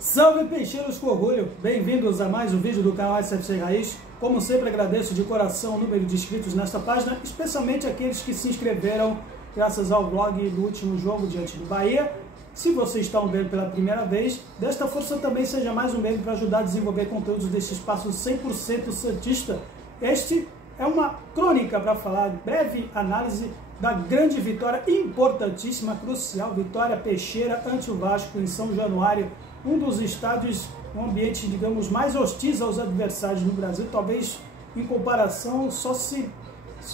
Salve peixeiros com orgulho, bem-vindos a mais um vídeo do canal SFC Raiz. Como sempre agradeço de coração o número de inscritos nesta página, especialmente aqueles que se inscreveram graças ao vlog do último jogo diante do Bahia. Se vocês estão vendo pela primeira vez, desta força também seja mais um meio para ajudar a desenvolver conteúdos desse espaço 100% santista. Este é uma crônica para falar, breve análise da grande vitória importantíssima, crucial, vitória peixeira ante o Vasco em São Januário, um dos estádios, um ambiente, digamos, mais hostis aos adversários no Brasil, talvez em comparação só se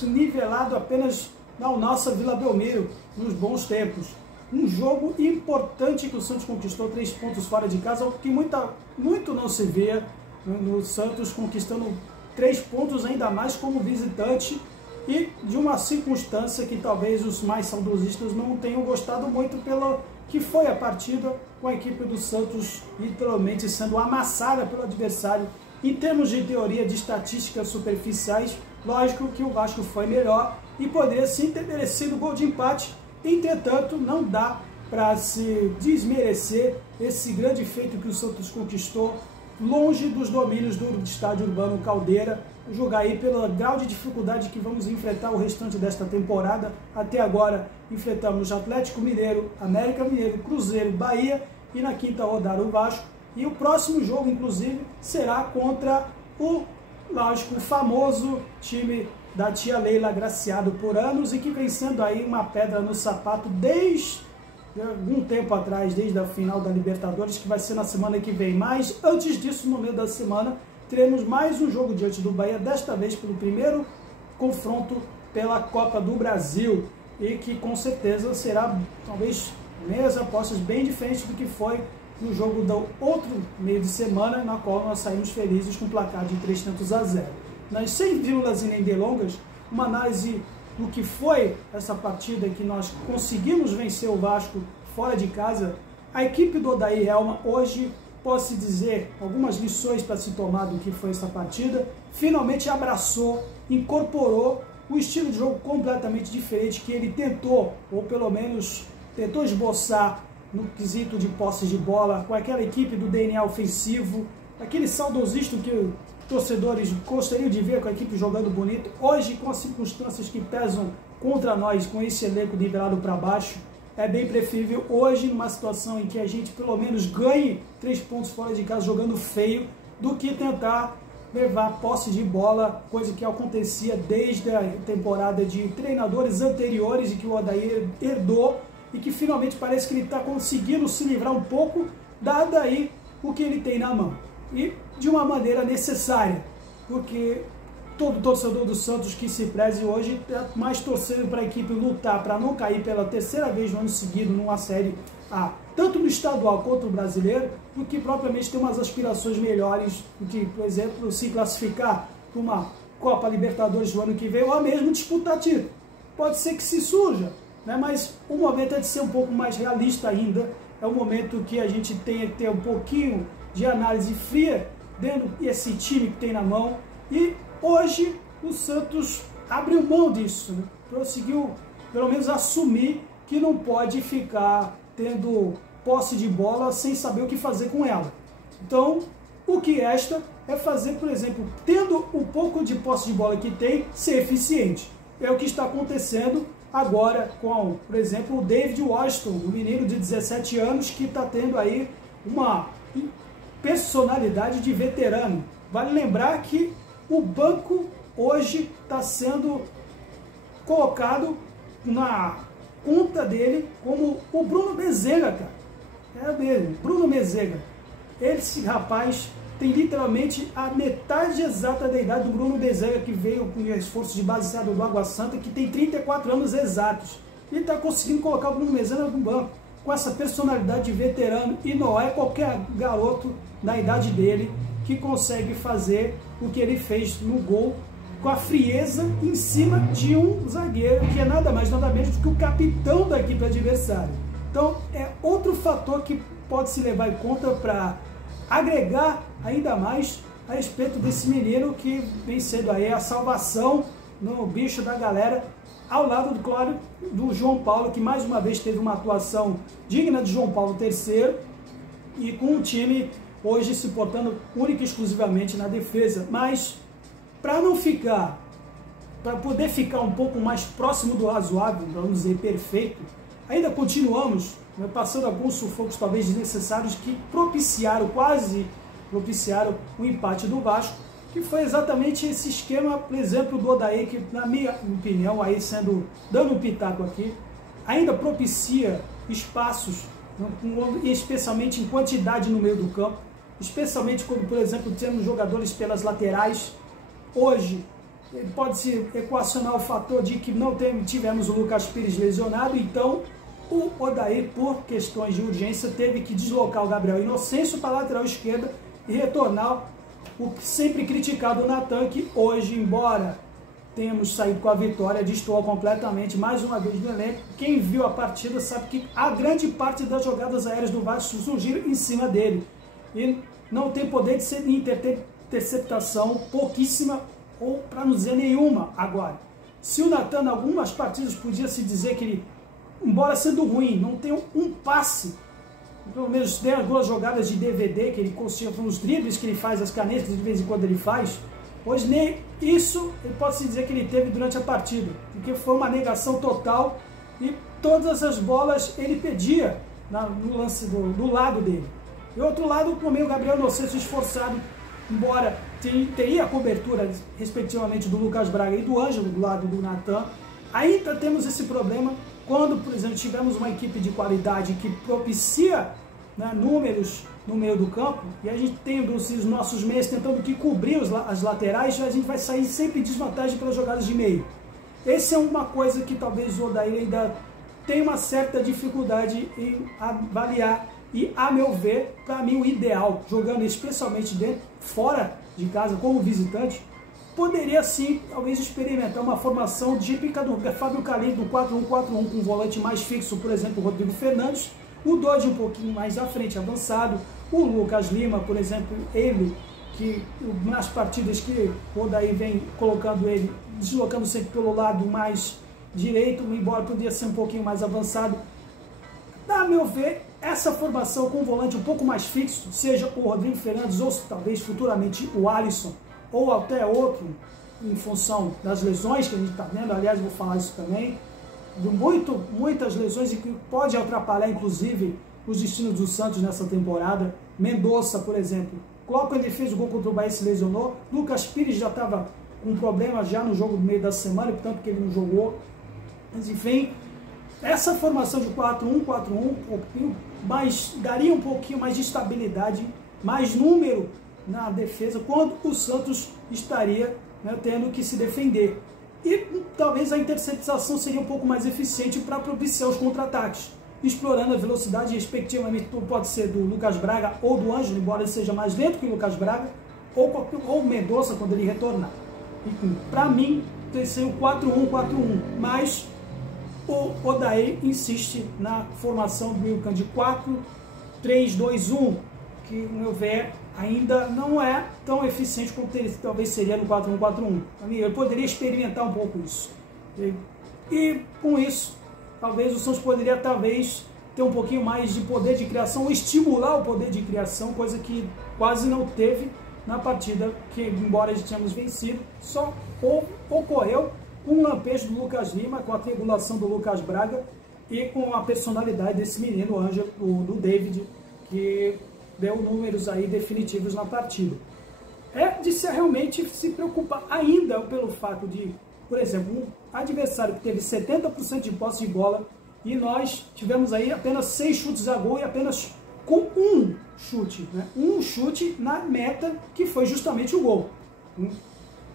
nivelado apenas na nossa Vila Belmiro, nos bons tempos. Um jogo importante que o Santos conquistou 3 pontos fora de casa, o que muito não se vê no Santos conquistando 3 pontos, ainda mais como visitante, e de uma circunstância que talvez os mais saudosistas não tenham gostado muito, pelo que foi a partida com a equipe do Santos literalmente sendo amassada pelo adversário. Em termos de teoria de estatísticas superficiais, lógico que o Vasco foi melhor e poderia sim ter merecido o gol de empate. Entretanto, não dá para se desmerecer esse grande feito que o Santos conquistou longe dos domínios do estádio Urbano Caldeira. Jogar aí pelo grau de dificuldade que vamos enfrentar o restante desta temporada. Até agora enfrentamos Atlético Mineiro, América Mineiro, Cruzeiro, Bahia e na quinta rodada o Vasco. E o próximo jogo, inclusive, será contra o, lógico, o famoso time da tia Leila, agraciado por anos e que vem sendo aí uma pedra no sapato desde algum tempo atrás, desde a final da Libertadores, que vai ser na semana que vem. Mas antes disso, no meio da semana, teremos mais um jogo diante do Bahia, desta vez pelo primeiro confronto pela Copa do Brasil, e que com certeza será, talvez, meias apostas bem diferente do que foi no jogo do outro meio de semana, na qual nós saímos felizes com o placar de 3-0. Nas sem vírgulas e nem delongas, uma análise do que foi essa partida, que nós conseguimos vencer o Vasco fora de casa. A equipe do Odair Helma hoje, posso dizer, algumas lições para se tomar do que foi essa partida, finalmente abraçou, incorporou o estilo de jogo completamente diferente que ele tentou, ou pelo menos tentou esboçar no quesito de posse de bola, com aquela equipe do DNA ofensivo, aquele saudosista que torcedores gostariam de ver com a equipe jogando bonito. Hoje, com as circunstâncias que pesam contra nós, com esse elenco nivelado para baixo, é bem preferível hoje, numa situação em que a gente pelo menos ganhe 3 pontos fora de casa jogando feio, do que tentar levar posse de bola, coisa que acontecia desde a temporada de treinadores anteriores e que o Odair herdou, e que finalmente parece que ele está conseguindo se livrar um pouco, dado aí o que ele tem na mão. E de uma maneira necessária, porque todo torcedor do Santos que se preze hoje é mais torcendo para a equipe lutar para não cair pela terceira vez no ano seguido numa Série A, tanto no estadual quanto no brasileiro, do que propriamente ter umas aspirações melhores do que, por exemplo, se classificar para uma Copa Libertadores do ano que vem, ou a mesmo disputar título. Pode ser que se surja, né? Mas o momento é de ser um pouco mais realista ainda. É um momento que a gente tem que ter um pouquinho de análise fria dentro desse time que tem na mão, e hoje o Santos abriu mão disso, né? Conseguiu pelo menos assumir que não pode ficar tendo posse de bola sem saber o que fazer com ela. Então, o que resta é fazer, por exemplo, tendo um pouco de posse de bola que tem, ser eficiente. É o que está acontecendo agora com, por exemplo, o David Washington, um menino de 17 anos que está tendo aí uma personalidade de veterano. Vale lembrar que o banco hoje está sendo colocado na conta dele como o Bruno Mezenga, cara. É mesmo, Bruno Mezenga. Esse rapaz tem literalmente a metade exata da idade do Bruno Mezenga, que veio com esforço de baseado do Água Santa, que tem 34 anos exatos. E está conseguindo colocar o Bruno Mezenga no banco, com essa personalidade de veterano, e não é qualquer garoto da idade dele que consegue fazer o que ele fez no gol, com a frieza em cima de um zagueiro que é nada mais nada menos do que o capitão da equipe adversária. Então é outro fator que pode se levar em conta para agregar ainda mais a respeito desse menino que vem sendo aí a salvação no bicho da galera, ao lado, claro, do João Paulo, que mais uma vez teve uma atuação digna de João Paulo III, e com o time hoje se portando única e exclusivamente na defesa. Mas para não ficar, para poder ficar um pouco mais próximo do razoável, vamos dizer perfeito, ainda continuamos, né, passando alguns sufocos talvez desnecessários que quase propiciaram o empate do Vasco, que foi exatamente esse esquema, por exemplo, do Odair, que na minha opinião, aí dando um pitaco aqui, ainda propicia espaços, especialmente em quantidade no meio do campo, especialmente quando, por exemplo, temos jogadores pelas laterais. Hoje, pode-se equacionar o fator de que não tivemos o Lucas Pires lesionado, então o Odair, por questões de urgência, teve que deslocar o Gabriel Inocêncio para a lateral esquerda e retornar o sempre criticado Natan, que hoje, embora tenhamos saído com a vitória, destoou completamente, mais uma vez, no elenco. Quem viu a partida sabe que a grande parte das jogadas aéreas do Vasco surgiram em cima dele. E não tem poder de interceptação, pouquíssima, ou para não dizer nenhuma agora. Se o Natan, em algumas partidas, podia se dizer que ele, embora sendo ruim, não tem um passe, pelo menos tem algumas jogadas de DVD que ele conseguiu, uns dribles que ele faz, as canetas de vez em quando ele faz. Hoje nem isso ele pode se dizer que ele teve durante a partida, porque foi uma negação total e todas as bolas ele pedia no lance do lado dele. E outro lado, também o Gabriel Inocêncio esforçado, embora teria a cobertura, respectivamente, do Lucas Braga e do Ângelo, do lado do Natan. Ainda temos esse problema quando, por exemplo, tivermos uma equipe de qualidade que propicia, né, números no meio do campo, e a gente tem os nossos meios tentando que cobrir as laterais, a gente vai sair sempre em desvantagem pelas jogadas de meio. Essa é uma coisa que talvez o Odair ainda tenha uma certa dificuldade em avaliar. E, a meu ver, para mim o ideal, jogando especialmente fora de casa, como visitante, poderia sim, talvez, experimentar uma formação típica do Fábio Carilli, do 4-1-4-1, com um volante mais fixo, por exemplo, o Rodrigo Fernandes, o Dodge um pouquinho mais à frente, avançado, o Lucas Lima, por exemplo, ele, que nas partidas que o Odair vem colocando ele, deslocando sempre pelo lado mais direito, embora poderia ser um pouquinho mais avançado. A meu ver, essa formação com um volante um pouco mais fixo, seja o Rodrigo Fernandes ou talvez futuramente o Alisson, ou até outro, em função das lesões que a gente está vendo, aliás, vou falar isso também, de muitas lesões e que pode atrapalhar, inclusive, os destinos do Santos nessa temporada. Mendonça, por exemplo, quando ele fez o gol contra o Bahia, se lesionou. Lucas Pires já estava com um problema já no jogo do meio da semana, portanto que ele não jogou. Mas, enfim, essa formação de 4-1-4-1 daria um pouquinho mais de estabilidade, mais número na defesa, quando o Santos estaria, né, tendo que se defender. E talvez a interceptação seria um pouco mais eficiente para propiciar os contra-ataques, explorando a velocidade, respectivamente, pode ser do Lucas Braga ou do Ângelo, embora ele seja mais lento que o Lucas Braga, ou o Mendonça quando ele retornar. Para mim, seria o 4-1-4-1, mas o Odair insiste na formação do meio campo de 4-3-2-1, que, no meu ver, ainda não é tão eficiente como talvez seria no 4-1-4-1. Eu poderia experimentar um pouco isso. E com isso, talvez o Santos poderia ter um pouquinho mais de poder de criação, ou estimular o poder de criação, coisa que quase não teve na partida, que, embora a gente tenhamos vencido, só ocorreu com um lampejo do Lucas Lima, com a triangulação do Lucas Braga e com a personalidade desse menino, Ângelo, do David, que deu números aí definitivos na partida. É de se realmente se preocupar ainda pelo fato de, por exemplo, um adversário que teve 70% de posse de bola e nós tivemos aí apenas 6 chutes a gol e apenas com um chute, né? Um chute na meta, que foi justamente o gol.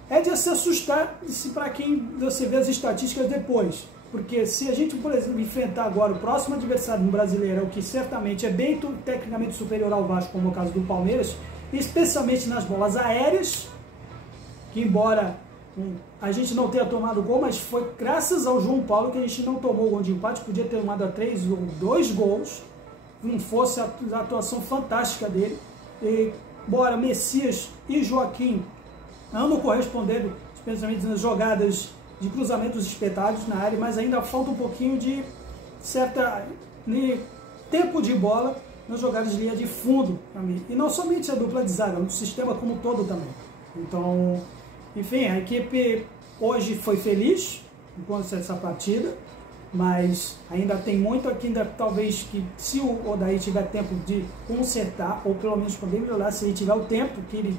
É de se assustar para quem você vê as estatísticas depois. Porque se a gente, por exemplo, enfrentar agora o próximo adversário no Brasileirão, que certamente é bem tecnicamente superior ao Vasco, como é o caso do Palmeiras, especialmente nas bolas aéreas, que embora a gente não tenha tomado gol, mas foi graças ao João Paulo que a gente não tomou o gol de empate, podia ter tomado 3 ou 2 gols, não fosse a atuação fantástica dele. E, embora Messias e Joaquim andam correspondendo, especialmente nas jogadas de cruzamentos espetados na área, mas ainda falta um pouquinho de tempo de bola nas jogadas de linha de fundo para mim. E não somente a dupla de zaga, no sistema como um todo também. Então, enfim, a equipe hoje foi feliz com essa partida, mas ainda tem muito aqui, ainda talvez que se o Odair tiver tempo de consertar, ou pelo menos poder melhorar, se ele tiver o tempo que ele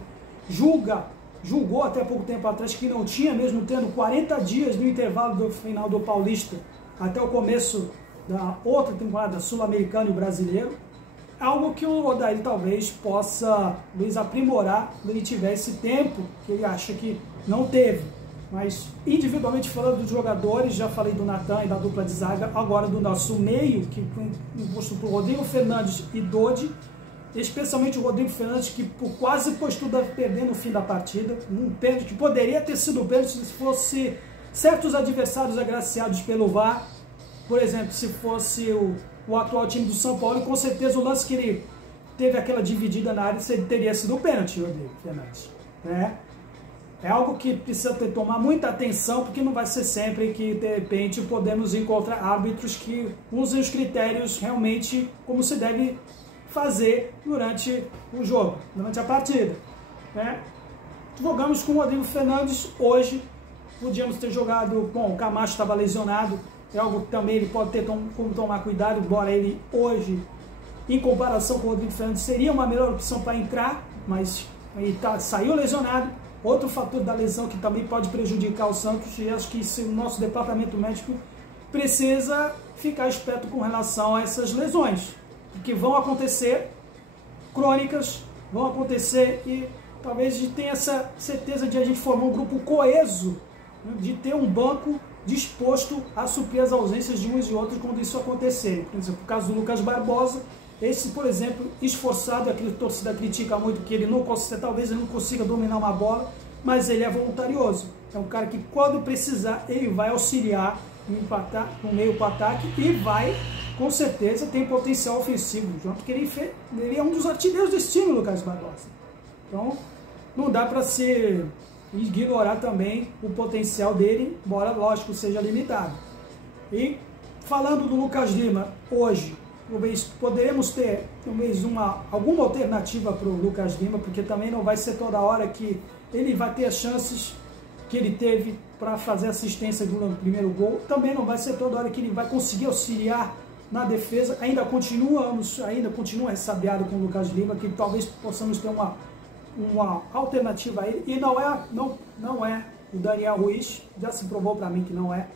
julgou até pouco tempo atrás que não tinha, mesmo tendo 40 dias no intervalo do final do Paulista até o começo da outra temporada sul-americano e brasileiro, algo que o Odair talvez possa aprimorar quando ele tiver esse tempo que ele acha que não teve. Mas individualmente falando dos jogadores, já falei do Natan e da dupla de zaga, agora do nosso meio, que foi imposto por Rodrigo Fernandes e Dodi, especialmente o Rodrigo Fernandes, que quase pôs tudo a perder no fim da partida, um pênalti que poderia ter sido pênalti se fosse certos adversários agraciados pelo VAR, por exemplo, se fosse o atual time do São Paulo, e com certeza o lance que ele teve aquela dividida na área teria sido pênalti, Rodrigo Fernandes, né? É algo que precisa tomar muita atenção, porque não vai ser sempre que, de repente, podemos encontrar árbitros que usem os critérios realmente como se deve fazer durante o jogo, durante a partida, né? Jogamos com o Rodrigo Fernandes hoje, podíamos ter jogado, bom, o Camacho estava lesionado, é algo que também ele pode ter como tomar cuidado, embora ele hoje, em comparação com o Rodrigo Fernandes, seria uma melhor opção para entrar, mas ele saiu lesionado. Outro fator da lesão que também pode prejudicar o Santos, e acho que o nosso departamento médico precisa ficar esperto com relação a essas lesões, que vão acontecer, crônicas, vão acontecer, e talvez a gente tenha essa certeza de a gente formar um grupo coeso, né, de ter um banco disposto a suprir as ausências de uns e outros quando isso acontecer. Por exemplo, o caso do Lucas Barbosa, esse, por exemplo, esforçado, a torcida critica muito que ele não consegue, talvez ele não consiga dominar uma bola, mas ele é voluntarioso. É um cara que, quando precisar, ele vai auxiliar no meio com o ataque e vai, com certeza, tem potencial ofensivo, junto que ele é um dos artilheiros desse time, Lucas Barbosa. Então, não dá para se ignorar também o potencial dele, embora, lógico, seja limitado. E, falando do Lucas Lima, hoje, talvez poderemos ter talvez alguma alternativa para o Lucas Lima, porque também não vai ser toda hora que ele vai ter as chances que ele teve para fazer assistência no primeiro gol, também não vai ser toda hora que ele vai conseguir auxiliar na defesa, ainda continua ressabiado com o Lucas Lima, que talvez possamos ter uma alternativa a ele, e não é o Daniel Ruiz, já se provou para mim que não é,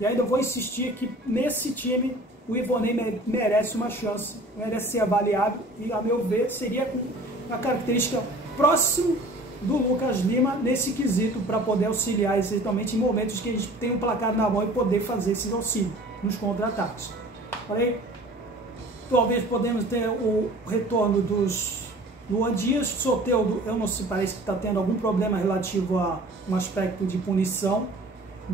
e ainda vou insistir que nesse time o Ivonei merece uma chance, merece ser avaliado, e a meu ver seria uma característica próximo do Lucas Lima nesse quesito, para poder auxiliar exatamente em momentos que a gente tem um placar na mão e poder fazer esse auxílio nos contra-ataques. Falei, talvez podemos ter o retorno do Luan Dias, Soteldo, eu não sei, parece que está tendo algum problema relativo a um aspecto de punição.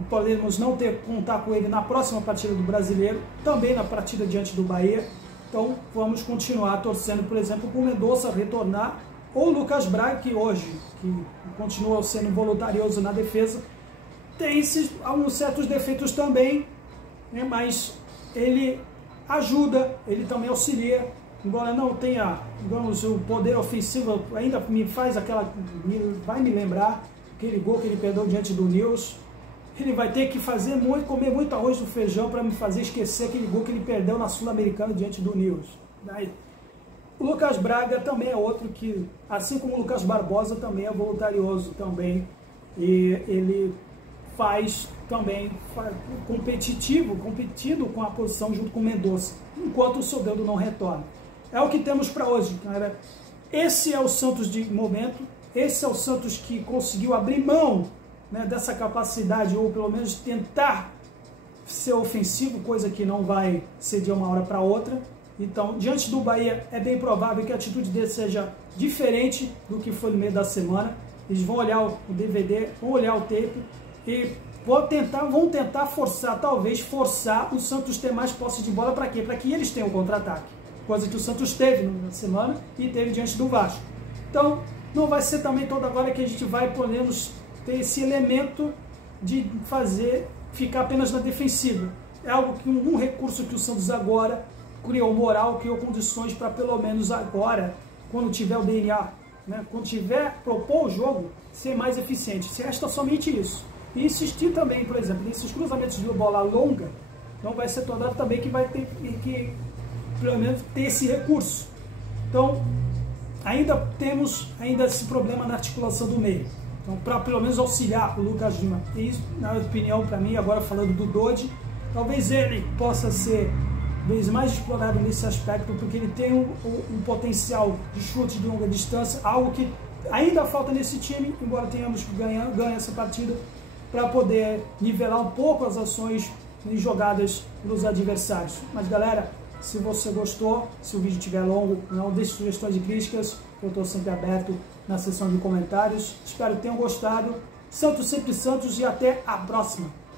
Podemos não contar com ele na próxima partida do Brasileiro, também na partida diante do Bahia. Então vamos continuar torcendo, por exemplo, para o Mendonça retornar, ou o Lucas Braga, que hoje continua sendo voluntarioso na defesa, tem alguns certos defeitos também, né, mas ele ajuda, ele também auxilia, embora não tenha, digamos, o poder ofensivo, ainda vai me lembrar aquele gol que ele perdeu diante do Nils. Ele vai ter que comer muito arroz no feijão para me fazer esquecer aquele gol que ele perdeu na Sul-Americana diante do Nils. O Lucas Braga também é outro que, assim como o Lucas Barbosa, também é voluntarioso também. E ele competindo com a posição junto com o Mendonça, enquanto o Soteldo não retorna. É o que temos para hoje, cara. Esse é o Santos de momento, esse é o Santos que conseguiu abrir mão, né, dessa capacidade, ou pelo menos tentar ser ofensivo, coisa que não vai ser de uma hora para outra. Então, diante do Bahia, é bem provável que a atitude dele seja diferente do que foi no meio da semana. Eles vão olhar o DVD, vão olhar o tape e vão tentar talvez forçar o Santos ter mais posse de bola. Para quê? Para que eles tenham o contra-ataque, coisa que o Santos teve na semana e teve diante do Vasco. Então, não vai ser também toda hora que a gente vai podemos ter esse elemento de ficar apenas na defensiva. É algo que um recurso que o Santos agora criou moral, criou condições para pelo menos agora, quando tiver o DNA, né, quando tiver propor o jogo, ser mais eficiente. Se resta somente isso. E insistir também, por exemplo, nesses cruzamentos de bola longa, então vai ser tornado também que vai ter que, pelo menos, ter esse recurso. Então, ainda temos esse problema na articulação do meio. Então, para pelo menos auxiliar o Lucas Lima. E isso, na minha opinião, para mim, agora falando do Dodi, talvez ele possa ser vez mais explorado nesse aspecto, porque ele tem um potencial de chute de longa distância, algo que ainda falta nesse time, embora tenhamos ganho essa partida, para poder nivelar um pouco as ações e jogadas dos adversários. Mas galera, se você gostou, se o vídeo estiver longo, não deixe sugestões e críticas, eu estou sempre aberto na seção de comentários. Espero que tenham gostado. Santos sempre Santos e até a próxima!